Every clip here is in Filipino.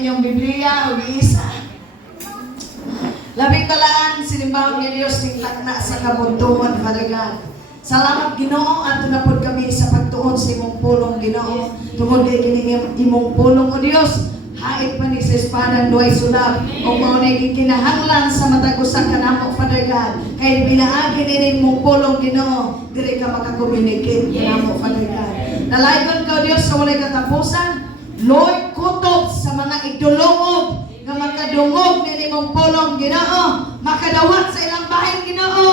inyong Biblia o isa. Labing balaan, sinimbawang ni Diyos ng takna sa kabuntuan, Father God. Salamat Ginoo at tunapod kami sa pagtuon sa imong pulong Ginoo. Tungod kay kini imong pulong o Dios, hait pa ni sa espada duay sulab o mao nay kinahanglan sa matag usa kanamo Father God. Kay pinaagi ni imong pulong Ginoo, diri ka makakommunicate kanamo Father God. Nalaygon ka Dios sa walay katapusan. Lord, kutob sa mga idulungog nga makadungog ni imong pulong Ginoo, makadawat sa ilang bahin Ginoo.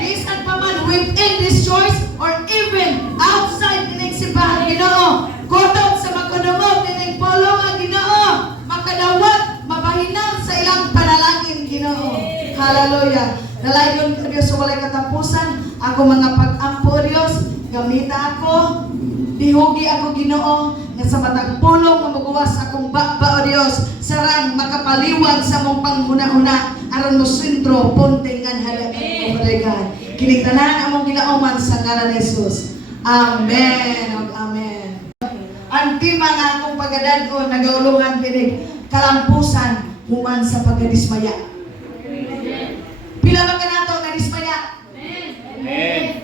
Bisan pa man within this choice or even outside ining simbahan Ginoo, kutob sa makadungog ni ining pulong nga Ginoo, makadawat, mabahinang sa ilang panalangin Ginoo. Hallelujah. Nalaygon ka Dios sa walay katapusan. Ako mga pag-ampo Dios, gamita ako, dihugi ako Ginoo, nga sa matag pulong nga magawas akong bakba o Dios, sarang makapaliwag sa mong panghuna-huna aron mo sentro pontingan halagan ko Father God. Kiniktanan among gilauman sa ngalan ni Jesus. Amen. Amen. Ang tima nga akong pagadadon nagaulungan kini kalampusan human sa pagkadismaya. Pila ba kanato na dismaya? Amen.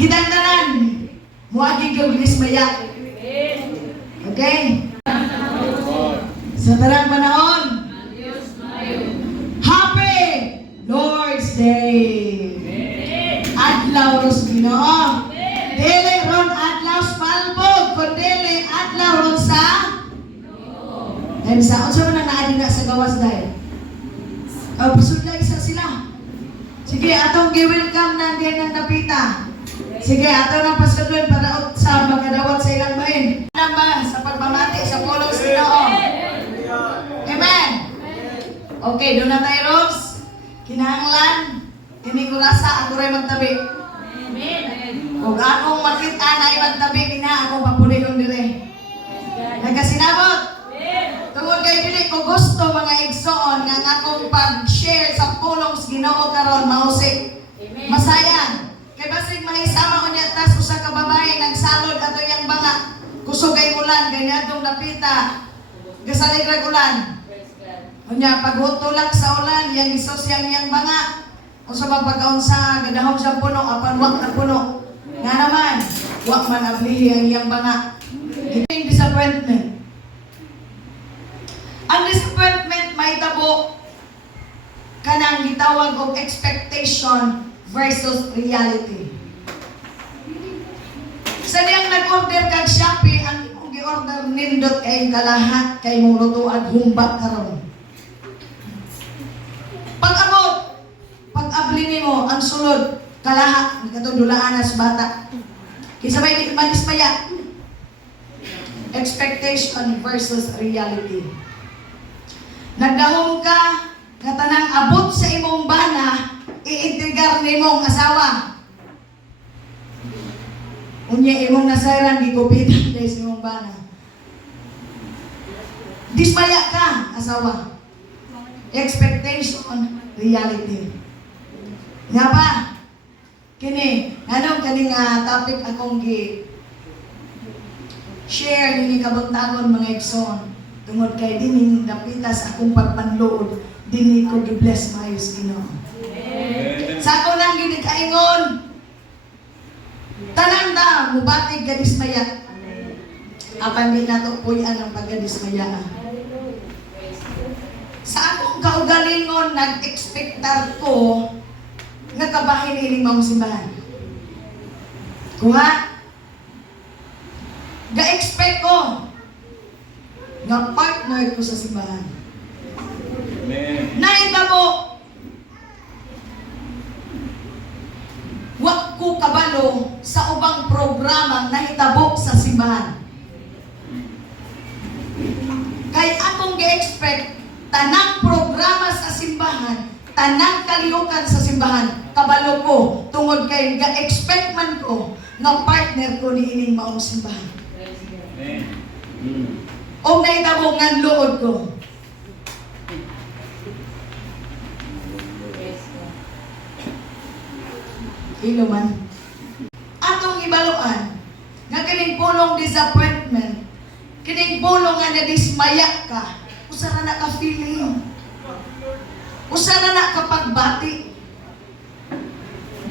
Kitang tanan muagi kang dismaya. Okay? Sa tarang panahon, Happy Lord's Day! Adlaw ros Ginoo. Dili ron adlaw sa palbog, kundi adlaw ron sa sa unsa man naadi na sa gawas dai. Pasudlay isa sila. Sige, atong gi-welcome na din ang napita. Sige, ato na pasudlon para sa magkadawat sa ilang bahin. Ba sa pagmamati sa pulong sa Ginoo. Amen. Okay, doon na tayo, Rose. Kinahanglan, kining urasa, ako rin magtabi. Amen. Kung akong makita na magtabi, kina akong papuli kong dire. Nagkasinabot. Tungod kay dili ko gusto mga igsoon nga akong pag-share sa pulong sa Ginoo karon mausik. Masaya. Kay basig mahisama ko niya tas usa ka babae nagsalod ato yang banga. Kusog kay ulan ganyan tong napita. Gasalig rag ulan. Unya paghutulak sa ulan yang isos yang banga. Unsa ba pagkaunsa gadahom sa puno apan wak na puno. Nga naman, wak man ablihi ang banga. Giving disappointment. Ang disappointment may tabo kanang gitawag og expectation versus reality. Sa diyang nag-order kag Shopee, ang imong gi-order nindot kay kalahat kay mong lutuan humba karon. Pag-abot, pag-abli nimo ang sulod kalahat kadto dulaan sa bata. Kisa may di manismaya. Expectation versus reality. Nagdahom ka nga tanang abot sa imong bana, iintrigar nimong asawa. Unya imong nasayran gigupitan dahil sa imong bana. Dismaya ka, asawa. Expectation, reality. Nga ba? Kini, anong kaning topic akong share nini kabuntagon mga igsoon. Tungod kay dining napita sa akong pagpanlood, dini ko gi-bless maayos Ginoo. Sa ako lang ginikaingon, tanan da mubatig ka dismaya. Apan di nato puy-an ang pagkadismaya. Sa akong kaugalingon, nag-expectar ko nga kabahin ining mga simbahan. Kuha? Ga-expect ko nga partner ko sa simbahan. Naitabo, wag ko kabalo sa ubang programang nahitabo sa simbahan. Kay akong gi-expect tanang programa sa simbahan, tanang kalihukan sa simbahan, kabalo ko, tungod kay ga-expect man ko nga partner ko ni ining maong simbahan. O nahitabo nga luod ko. Ilo man. Atong ibaluan, nga kining punong disappointment kining pulong nga nadismaya ka, usara na ka feeling. Usara na ka pagbati.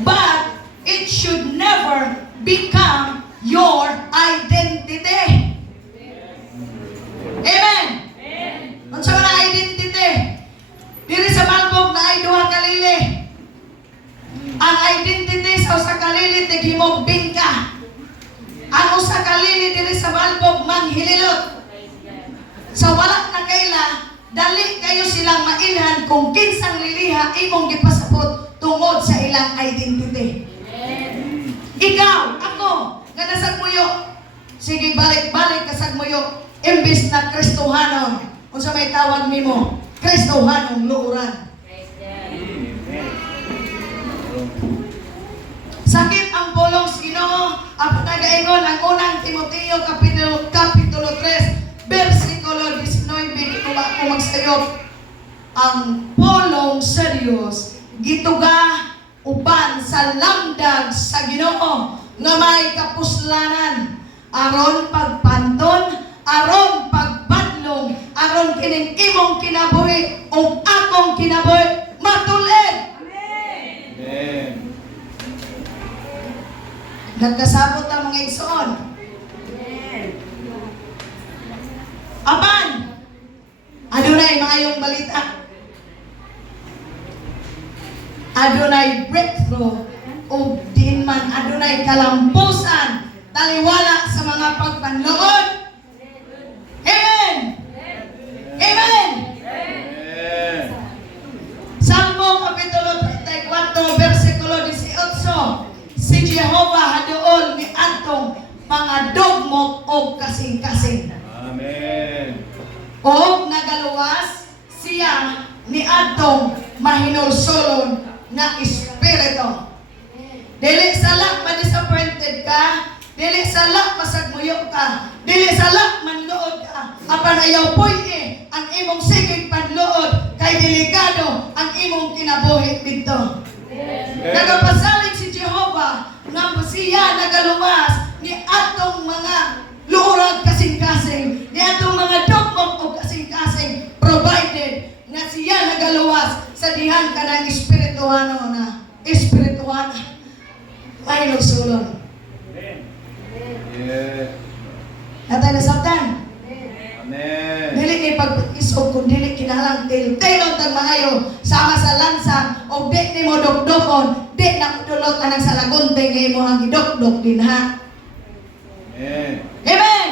But it should never become your identity. Amen. Unsa man ang identity? Diri sa malbog na ay duha ka lili. Ang identity sa usa ka lili tigimog bingka. Ang usa ka lili diri sa malbog manghililot. Sa wala na kaila, dali kayo silang mailhan kung kinsang liliha imong gipasabot tungod sa ilang identity. Ikaw, ako, nga nasagmuyo. Sige, balik-balik kasagmuyo. Imbis na Kristohanon. Kung sa may tawag nimo, Kristohanong luuran. Sakit ang pulong sa Ginoo. Apat na gaingon ang unang Timoteo Kapitulo 3, versikulo 19, gituga ko magsayop. Ang pulong sa Dios gituga uban sa lamdag sa Ginoo nga may kapuslanan aron pagpanton, aron pagbanlong, aron kining imong kinabuhi ug akong kinabuhi matulid. Amen. Nagkasabot ang mga igsoon. Apan, adunay maayong balita. Adunay breakthrough o din man adunay kalampusan taliwala sa mga pagpanlood. Amen! Amen! Salmo Kapitulo 34, versikulo 18. Si Jehovah haduol ni adtong mga dogmok o kasing-kasing. Amen. O nagaluwas siya ni adtong mahinulsulon nga espiritu. Dili sala ma-disappointed ka, dili sala masagmuyo ka, dili sala manluod ka. Apan ayaw pwede ang imong sigig panluod kay delikado ang imong kinabuhi dito. Nagapasalig si Jehovah nga siya nagaluwas ni atong mga luurag kasing-kasing, ni atong mga dogmok o kasing-kasing, provided nga siya nagaluwas sa dihan ka ng espirituano na espirituana ay nagsulon. Natay na sabtan. Amen. Dili ni pag-isog kung dili kinalang tailon tag maayo sama sa lansang o di ni mo dokdokon, di na mudulot anang sa lagunte ngay mo ang gidokdok din ha. Amen. Amen.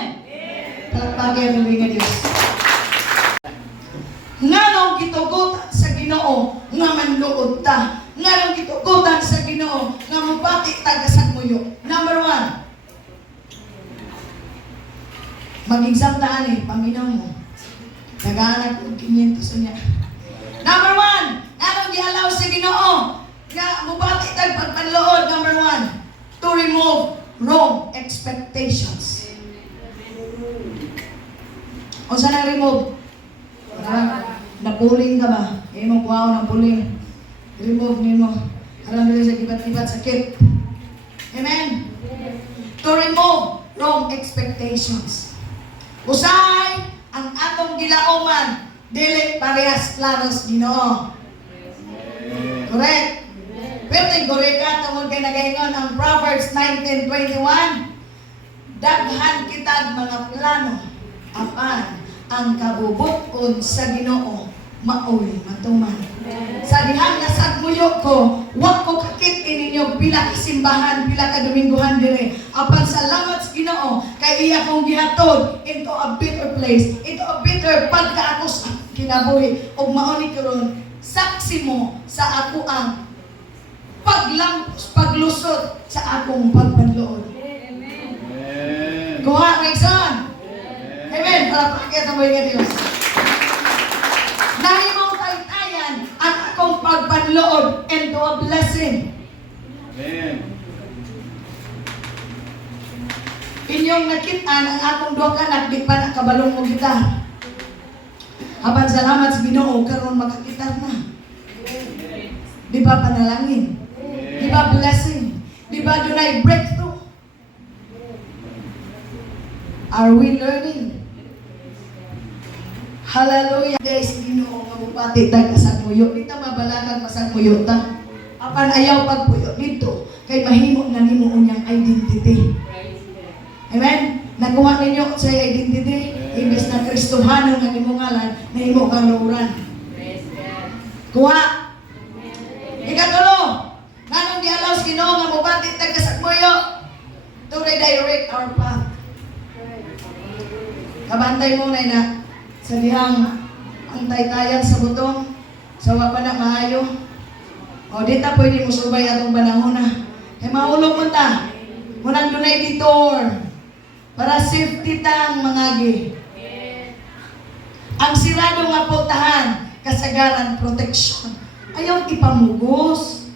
Palakpagan mo nga Dios. Nganong gitugutan sa Ginoo nga manluod ta. Nganong gitugutan sa Ginoo nga mabati tagasag muyo. Number 1. Mag-exam taan eh, paminaw mo. Nag-aanag ko 500 niya. Number 1, anong gialaw sa Ginoo nga mubati tag pagpanlood. Number 1, to remove wrong expectations. O saan ang remove? Napuling ka ba? Eh mo buhaw ng puling. Remove nimo. Alam nila sa iba't-iba't sakit. Amen? To remove wrong expectations. Usay ang atong gilauman dili parehas klaros Ginoo. Correct? Pero correct ka tungod kay nagaingon ang Proverbs 19:21. Daghan kitag mga plano apan ang kabubuton sa Ginoo maoy matuman. Sa dihang nasagmuyo ko, wa ko kakit ininyo pila ka simbahan, pila ka Dominggohan dire. Apan salamat sa Ginoo kay iya kong gihatod into a better place, into a better pagka ako sa kinabuhi. Og mao ni karon saksi mo sa ako ang paglampos, paglusot sa akong pagpanluod. Amen. Kuha, Rexon. Amen. Palapakit ang mga Diyos. Nahimong taytayan ang akong pagpanlood into a blessing. Amen. Inyong nakitaan ang akong duha ka anak, di pa nakabalong mo gitar. Apan salamat sa Ginoo karon makakitar na. Di ba panalangin? Di ba blessing? Di ba dunay breakthrough? Are we learning? Hallelujah. Guys, Ginoo nga bupati tag kasagmuyo. Di ta mabalagan pasagmuyo ta. Apan ayaw pagpuyo dito kay mahimo na nimo unyang identity. Amen. Nakuha ninyo sa identity, imbes na Kristohano nga nimo ngalan, nahimo kang luran. Kuha. Ikatulo, nganong gialaw sa Ginoo nga mubati tag kasagmuyo to redirect our path. Kabantay mo na sa dihang ang taytayan sa butong, sawa pa na maayo. O dita pwede mo subay atong panahon na. Kaya maulog mo ta. Munang dunay detour. Para safety tang mangagi. Ang sirado nga pultahan, kasagaran, protection. Ayaw ipamugos.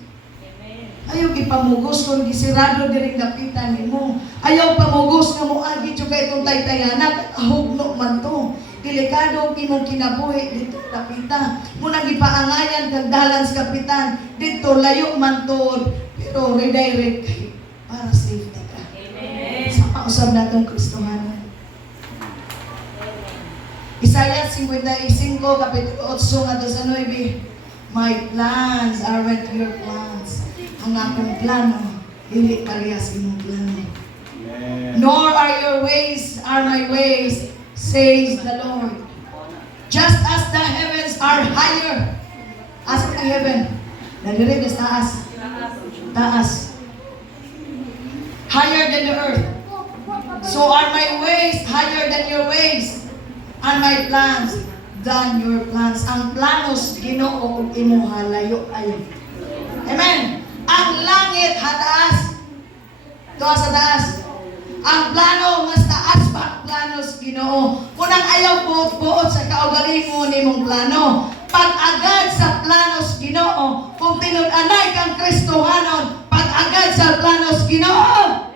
Ayaw ipamugos kung gisirado direk dapitan nimo. Ayaw pamugos nga moagi jud kay itong taytayanan, ahugno man to. Delikado imong kinabuhi dito kapita. Muna gipaangayan kag dalan sa kapitan. Dito layo man tod, pero redirect kay para safety ka. Amen. Sa pausab natong Kristohanon. Isaiah 55 kapitulo 8 ngadto sa 9. My plans are not your plans. Ang akong plano dili parehas imong plano. Amen. Nor are your ways are my ways, says the Lord. Just as the heavens are higher as the heaven. Nadiri sa taas. Taas. Higher than the earth. So are my ways higher than your ways, and my plans than your plans. Ang planos Ginoo ug imuha layo ayo. Amen. Ang langit hataas. Tuwa sa taas. Ang plano mas taas pa planos Ginoo. Kunang ayaw buot-buot sa kaugalingon nimong plano. Pag-agad sa planos Ginoo, kung tinud-anay kang Kristohanon, pag-agad sa planos Ginoo.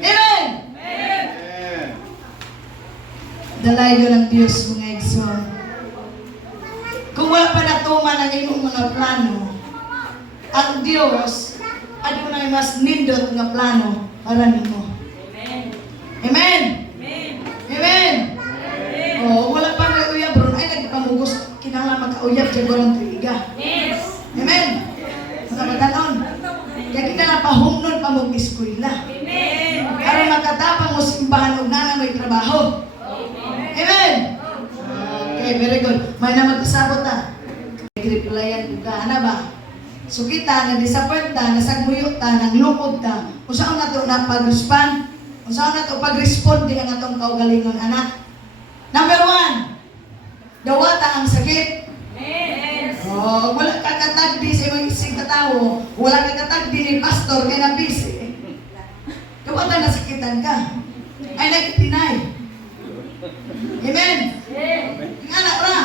Amen. Amen. Dalayo ng Diyos mga igsoon. Kung wala pa natuman ang imong mga plano, ang Diyos adunay mas nindot nga plano para nimo. Amen. Amen. Oh, wala pa nga uyab ron ay nagpamugos kinahanglan magkauyab sa gorong tuiga. Amen. Mga batanon. Kaya kinahanglan pahumnon pa mo eskwela. Amen. Para makatapang mo simbahan ug nana may trabaho. Amen. Okay, very good. May na magkasabot ta. Replyan ko ka ana ba? So kita na disappoint ta, nasagmuyo ta, naglukod ta. Unsaon nato na pag-respond? Unsaon nato pag-respond di ang atong kaugalingon anak? Number 1, dawata ang sakit. Oh, wala ka katagdi sa imong isig katawo, wala ka katagdi ni pastor kay na busy. Dawata na sakitan ka. Ay nagtinay. Amen. Anak ra.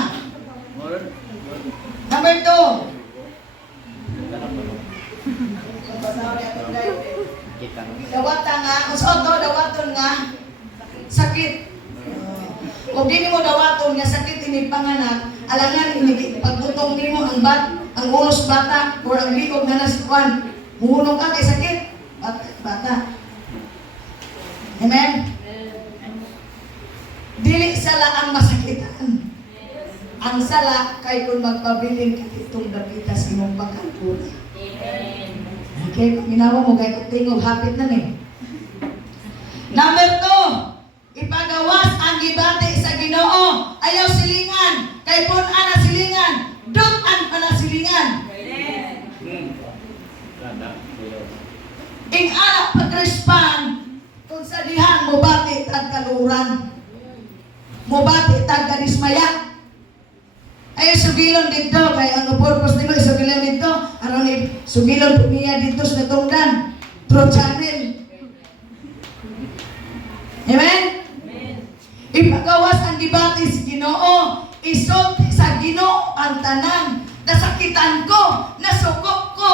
Number 2. Dawata nga, usaw to dawaton nga sakit. O di mo dawaton nga sakit ini panganak, alangan ini pagutong nimo ang ang ulos bata or ang liog na nasikuan. Muhunong ka kay sakit. Bata. Amen. Dili sala ang masakitan. Ang sala kay kung magpabiling itong dapita sa imong pagkakuna. Okay, minawa mo kay kung tingog hapit na ni. Number 2, ipagawas ang gibati sa Ginoo. Ayaw silingan, kay pun ana silingan, dutan pa na silingan. Ing ana pag-respond kung sa dihan mo bati tag kaluran. Mo bati tag kadismaya. Ay sugilon dito kay ang purpose nimo sugilon dito aron ni sugilon niya dito sa tungdan through channel. Amen. Ipagawas ang gibati sa Ginoo, isulti sa Ginoo ang tanan. Nasakitan ko, nasugok ko,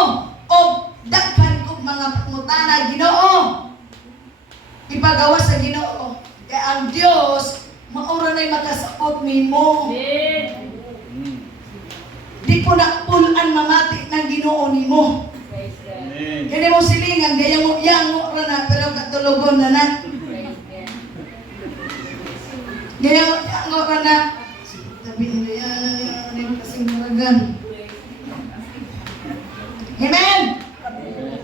o daghan kong mga pangutana Ginoo. Ipagawas sa Ginoo. Kaya ang Dios maura na'y makasapot nimo. Di ko na pulan mamati ng Ginoo nimo. Kaya mo silingan, gaya mo yango na, pero katulogon na na. Gaya mo yango na, hanggang. Amen?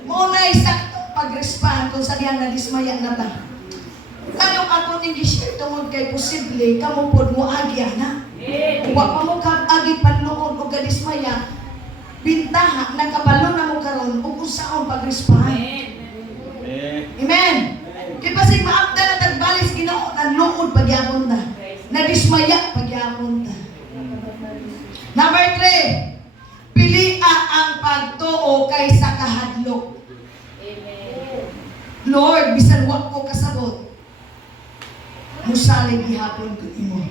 Muna sakto pag-respond kung sa diyan na dismaya na ta. Kaya ako nang gi-share tungod kay posible kamo pod mo agya na. Wa pa mo kag agi panluod o gadismaya. Bintaha nakabalo na mo karon ug usaon pag-respond. Amen. Di ba sig maabda na tagbalis Ginoo ang luod pagyapon ta. Nadismaya pagyapon ta. Number 3. Pilia ang pagtuo kaysa kahadlok. Lord, bisan wa ko kasabot. Musalig gihapon ko imo.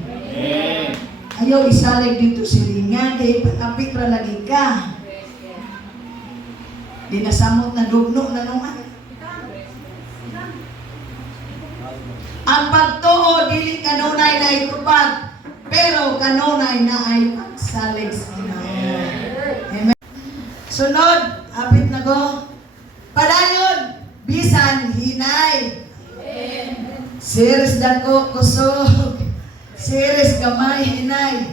Ayaw isalig dito silingan kay panapit ra lagi ka. Di nasamot na dugno na nung ang pagtuo dili kanunay na itupad, pero kanunay na ay pagsalig sa Ginoo. Amen. Sunod, apit na ko. Padayon, bisan hinay. Series dako kusog. Series gamay hinay.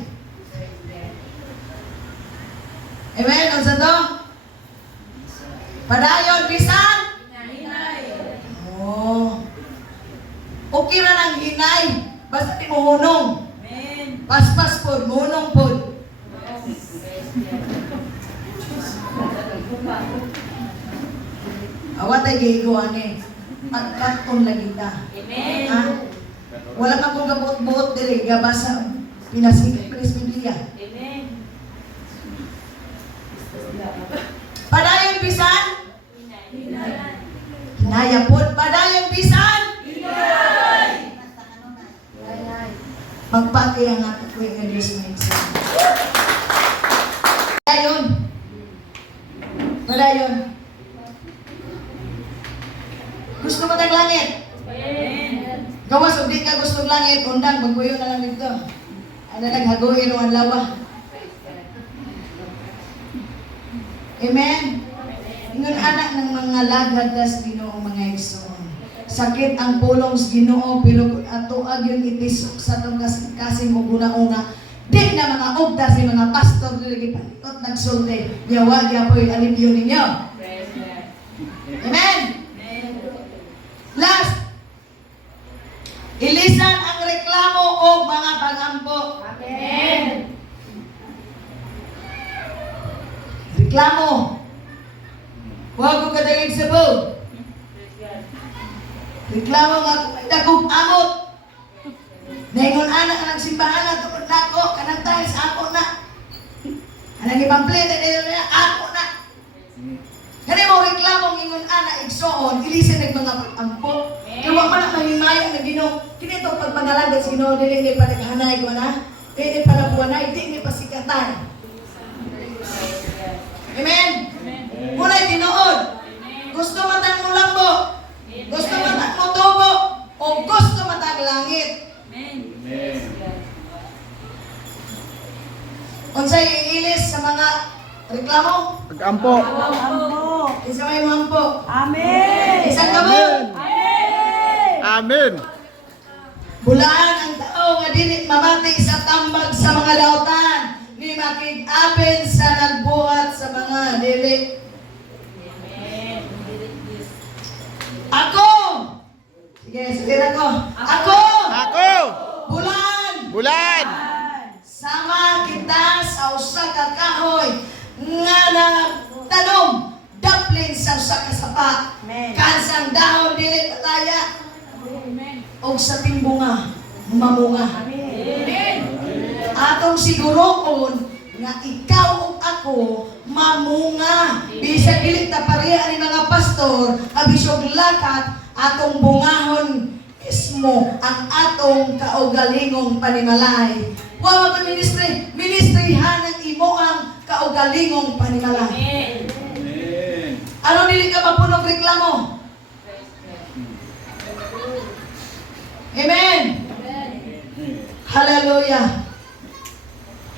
Amen. Unsa to? Padayon bisan oh. Okay ra nang hinay. Basta di mo hunong. Paspas pod, hunong pod. Awatay gigo ani. Pagkatong lagi ta. Amen. Ha? Wala ka kong gabot-bot diri gabasa pinasigit Pres Biblia. Amen. Padayon bisan hinaya pod. Padayon bisan magpati ang ato ko nga Diyos may isa. Padayon. Gusto mo tang langit? Gawas og di ka gusto ng langit, undang magbuyo na lang dito. Ano naghaguin ang lawa. Amen. Ingon anak ng mga lagad das Ginoo mga igsoon. Sakit ang pulong sa Ginoo pero kung ato ag yung itisok sa tong kasing mo una di na mga ugda si mga pastor dili gipanikot nagsulti. Yawa gyapoy alibyo ninyo. Amen. Last, ilisan ang reklamo o mga pagampo. Amen. Reklamo. Huwag ko kadalig sa buo. Reklamo nga kung may dagog amot. Naingon anak ang simbahan na tungkol na ako, kanang tayo sa ako na. Anang ipamplete na ako na. Kani mo reklamong ingon ana igsoon, ilisan ng mga pag-ampo. Kaya wag man ang mahimaya na Ginoo. Kini to pag mangalagad sa Ginoo dili ni pa naghanay ko na. Dili pa nabuanay, di ni pasikatan. Amen. Mulay tinuod. Gusto matang mo lambo. Gusto matang mo tubo o gusto matang langit. Unsay iilis sa mga reklamo? Pag-ampo. Isa may mampo. Amen. Isang kabul. Amen. Amen. Bulaan ang tao nga dili mamati sa tambag sa mga lautan, ni makig-apen sa nagbuhat sa mga dili. Ako! Sige, sabihin ako. Ako! Ako! Bulan! Bulan! Sama kita sa usa ka kahoy nga nagtanom daplin sa usa ka sapa. Kansang dahon dili kataya. O sa timbunga mamunga. Atong siguroon nga ikaw ug ako mamunga. Bisag dili ta pareha ni mga pastor, abisog lakat atong bungahon mismo ang atong kaugalingong panimalay. Wa man ministry, ministrihan ang imo ang kaugalingong panimalay. Amen. Ano dili ka mapunog reklamo? Amen. Hallelujah.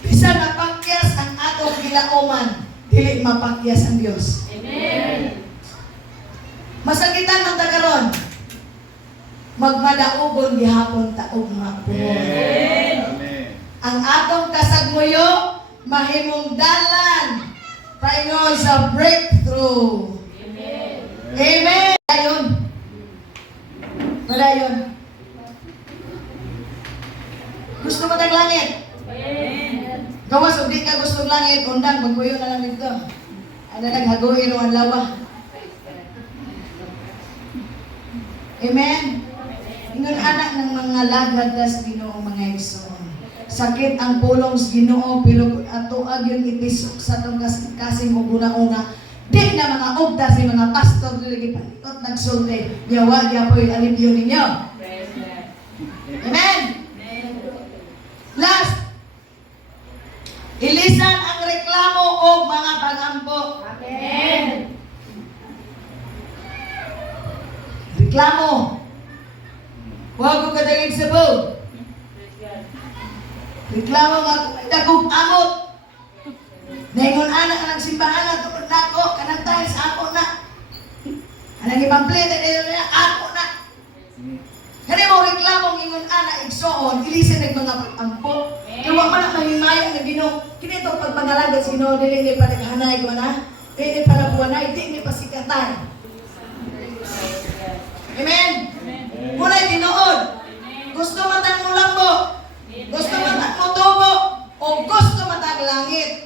Bisan mapakyas ang atong gilaoman, dili mapakyas ang Dios. Amen. Masakitan man ta karon. Magmadaugon gihapon ta ugma puno. Amen. Ang atong kasagmuyo mahimong dalan paingon sa breakthrough. Amen. Ayun. Wala yun. Gusto mo ng langit? Gawas, o di ka gusto ng langit, undang, magbuyo na lang dito. Ano naghagoy no ang lawa. Amen? Ingon anak ng mga lagad das Ginoo mga igsoon. Sakit ang pulong sa Ginoo, pero ato yung itisok sa itong kasing una-una. Di na mga ugdas ni mga pastor dili palikot nagsulti. Yawa yapoy alibyo ninyo. Amen. Last. Ilisan ang reklamo o mga pagampo. Amen. Reklamo. Huwag ko kadagig sa buo. Reklamo nga kung may dagog amot. Naingon anak ang simbahan na tukod na ako, kanang tayo sa ako na. Anang ipamplete na ako na. Kani mo reklamong ingon anak igsoon, ilisan ng mga pag-ampo. Kaya wag man ang mahimaya na Ginoo. Kini ito pag pangalagad sa Ginoo, dili ni pa naghanay ko na. Dili pa nabuwanay, di ni pasikatan. Amen? Muna'y tinuod. Gusto matang mo lambo. Gusto matang mo tubo. O gusto matang langit.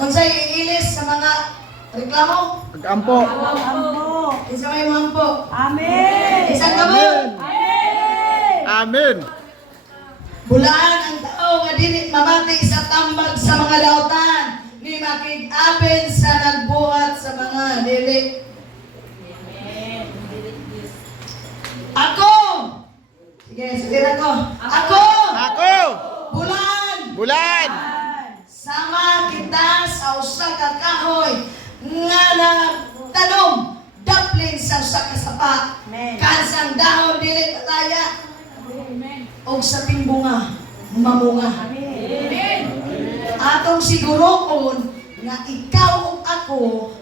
Unsay iilis sa mga reklamo? Pag-ampo. Isa may mampo. Amen. Isang kabul. Amen. Amen. Bulaan ang tao nga dili mamati sa tambag sa mga lautan. Ni makig-apen sa nagbuhat sa mga dili. Ako! Sige, sabihin ako. Ako! Ako. Bulan! Bulan. Sama kita sa usa ka kahoy nga nagtanom daplin sa usa ka sapa. Kansang dahon dili pataya. Og sa timbunga mamunga. Atong siguroon nga ikaw ug ako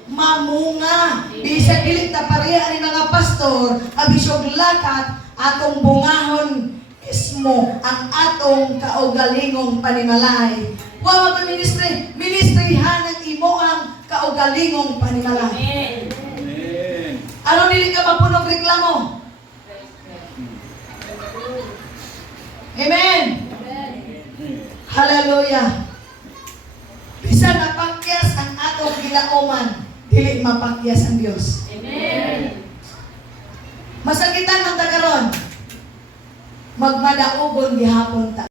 mamunga. Bisag dili ta pareha ni mga pastor abisog lakat atong bungahon mismo ang atong kaugalingong panimalay. Wa mag ministry, ministrihan ang imoang kaugalingong panimalay. Amen. Ano dili ka mapunog reklamo? Amen. Hallelujah. Bisa mapakyas ang atong gilaoman, dili mapakyas ang Dios. Amen. Masakitan ang tagaron. Magmadaugon gihapon ta.